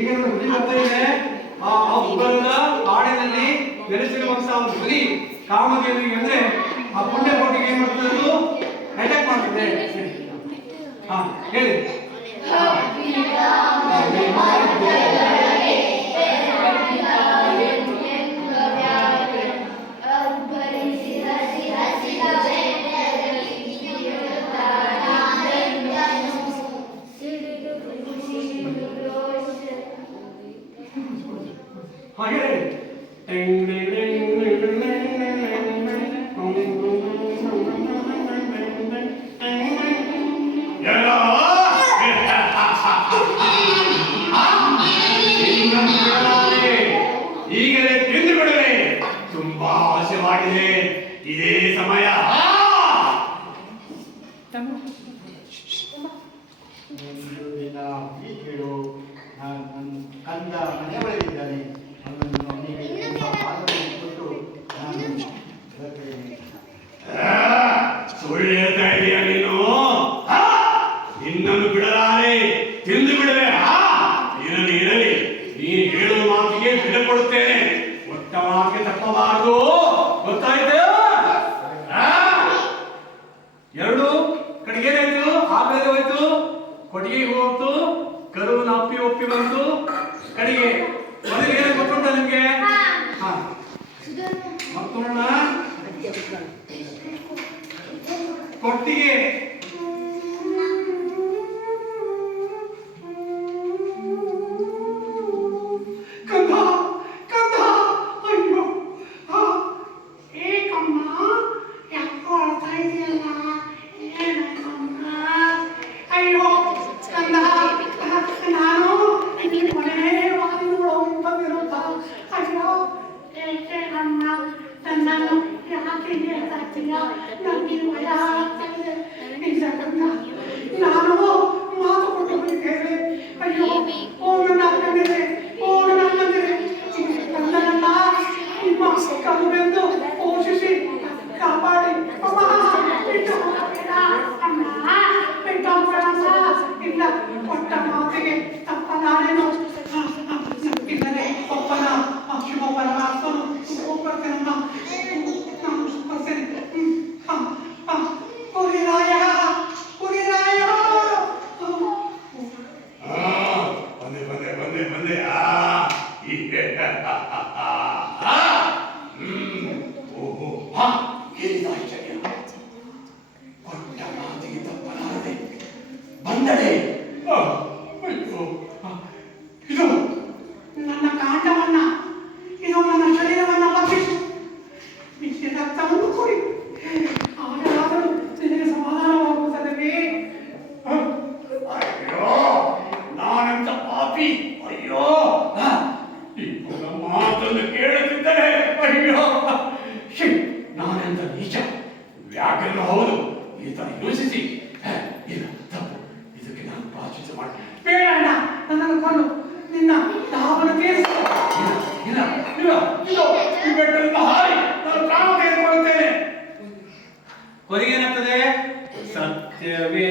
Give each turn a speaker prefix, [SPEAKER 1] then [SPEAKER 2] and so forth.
[SPEAKER 1] ಈಗ ಹುಲಿ ಬರ್ತಾ ಇದೆ. ಆ ಆ ಉಗ್ರದ ಕಾಡಿನಲ್ಲಿ ನೆಲೆಸಿರುವಂತಹ ಒಂದು ಹುಲಿ ಕಾಮದೇವಿ ಅಂದ್ರೆ ಆ ಪುಣ್ಯ ಕೋಟಿಗೆ ಏನ್ ಮಾಡ್ತದೆ ಅದು ಅಟ್ಯಾಕ್ ಮಾಡ್ತದೆ. ಹಾ ಹೇಳಿ. ಹಾ ಹೇಳಿ.
[SPEAKER 2] ಈಗಲೇ ತಿಂದು ಬಿಡುವೆ. ತುಂಬಾ ಆಸೆವಾಗಿದೆ ಇದೇ ಸಮಯ.
[SPEAKER 3] ಕಂದ ಮನೆ ಒಳಗಿದ್ದಾನೆ ಅವನನ್ನು ಅವನಿಗೆ ತುಂಬ ಪಾಲನೆ ಕೊಟ್ಟು ನಾನು ಬರ್ತೇನೆ.
[SPEAKER 2] ಆ, ಸುಳ್ಳು ಹೇಳ್ತಾ ಇದೀಯ ನೀನು? ನಿನ್ನನ್ನು ಬಿಡಲಾರೆ, ತಿಂದು ಬಿಡುವೆ ಇರಲಿ ಇರಲಿ. ನೀನು ಹೇಳುವ ಮಾತಿಗೆ ಬಿಡ ಕೊಡುತ್ತೇನೆ ಒಟ್ಟ ಮಾತಿಗೆ ತಪ್ಪಬಾರದು. ಗೊತ್ತಾಯ್ತು!
[SPEAKER 1] ಎರಡು ಕಡೆಗೆ ಏನಾಯ್ತು ಆಮೇಲೆ ಹೋಯ್ತು. ಕೊಟ್ಟಿಗೆ ಹೋಗ್ತು ಕರು ಅಪ್ಪಿ ಒಪ್ಪಿ ಬಂತು. ಕಡೆಗೆ ಕೊಟ್ಟಿಗೆ ಕಂದ ಕಂದ ಅಯ್ಯೋ ಆ
[SPEAKER 4] ಏಕಮ್ಮ ಯಾಕೋ ಅಳ್ತಾ ಇದೆಯಲ್ಲ ಏನಾಯ್ತಮ್ಮ ಅಯ್ಯೋ ಕಂದ ನಾನು ನಿನ್ನ ಮನೆ ವಾದಿಗಳು ಬಂದಿರುತ್ತ ಅಯ್ಯೋ ಏಕೇನಮ್ಮ ನನ್ನನ್ನು ಯಾಕೆ ಹೇಳ್ತಾ ಇದ್ದೀಯ ನನಗೆ ಇದು ನನ್ನ ಕಾಂಡವನ್ನ, ಇದು ನನ್ನ
[SPEAKER 2] ಶರೀರವನ್ನ ಬಗ್ಗಿಸು ನಿನ್ನ ರಕ್ತವನ್ನು ಕುಡಿ. ಅಯ್ಯೋ,
[SPEAKER 4] ನಾನಂತ ಪಾಪಿ. ಅಯ್ಯೋ ಇಬ್ಬರ ಮಾತನ್ನು ಕೇಳುತ್ತಿದ್ದರೆ ಅಯ್ಯೋ. ನಾನೆಂತ ನೀಚ. ವ್ಯಾಕರಣ ಹೌದು. ಈತ
[SPEAKER 2] ಯೋಚಿಸಿ. ಕೊನೆಗೇನಾಗ್ತದೆ ಸತ್ಯವೇ